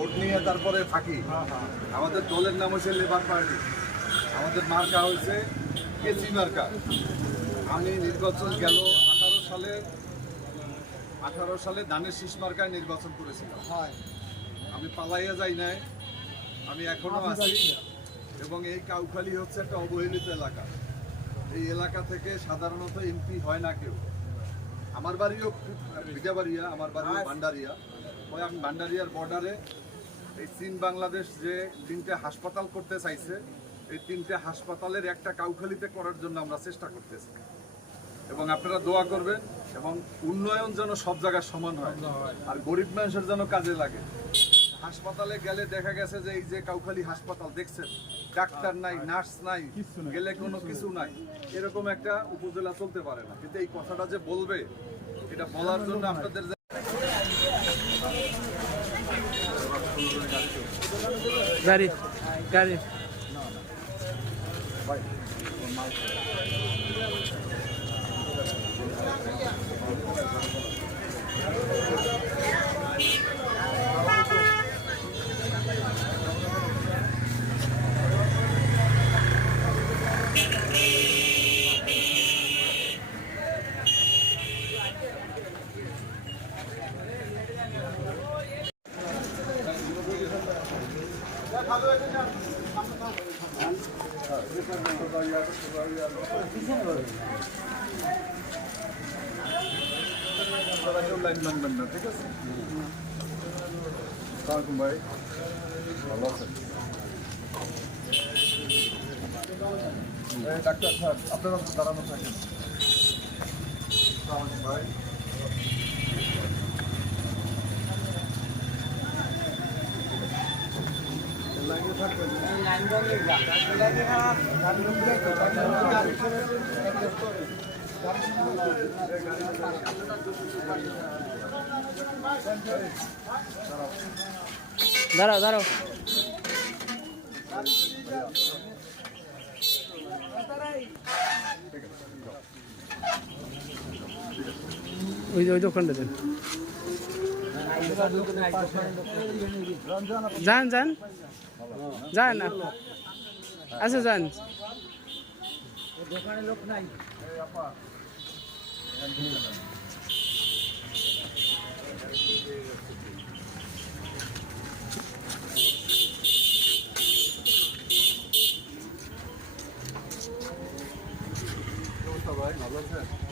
Vote নিয়ে তারপরে থাকি। আমাদের দলের নাম হচ্ছে লেবার পার্টি আমাদের মার্কা হয়েছে কেসি মার্কা। আমি নির্বাচন গেল আঠারো সালে আঠারো সালে ধানের শীষ মার্কায় নির্বাচন করেছিলাম। আমি পালাইয়া যাই নাই। আমি এখনও আছি। এবং এই কাউখালী হচ্ছে একটা অবহেলিত এলাকা। এই এলাকা থেকে সাধারণত এমপি হয় না কেউ। আমার বাড়িও বিজাবাড়িয়া আমার বাড়িও ভান্ডারিয়া। ওই আমি ভান্ডারিয়ার বর্ডারে এই চীন বাংলাদেশ যে তিনটে হাসপাতাল করতে চাইছে এই তিনটে হাসপাতালের একটা কাউখালিতে করার জন্য আমরা চেষ্টা করতেছি। এবং আপনারা দোয়া করবেন এবং উন্নয়ন যেন সব জায়গায় সমান হয় আর গরিব মানুষের যেন কাজে লাগে। হাসপাতালে গেলে দেখা গেছে যে এই যে কাউখালী হাসপাতাল দেখছেন ডাক্তার নাই নার্স নাই গেলে কোনো কিছু নাই এরকম একটা উপজেলা চলতে পারে না। কিন্তু এই কথাটা যে বলবে এটা বলার জন্য আপনাদের যে- গাড়ি গাড়ি আপনারা কেউ ঠিক আছে ভাই ভালো আছেন ডাক্তার সাহেব আপনারা দাঁড়ানো থাকেন। ভাই। দাঁড়াও দাঁড়াও। ওই ওই দোকানটা দেন। যান যান যান আচ্ছা যান কি অবস্থা ভাই ভালো আছেন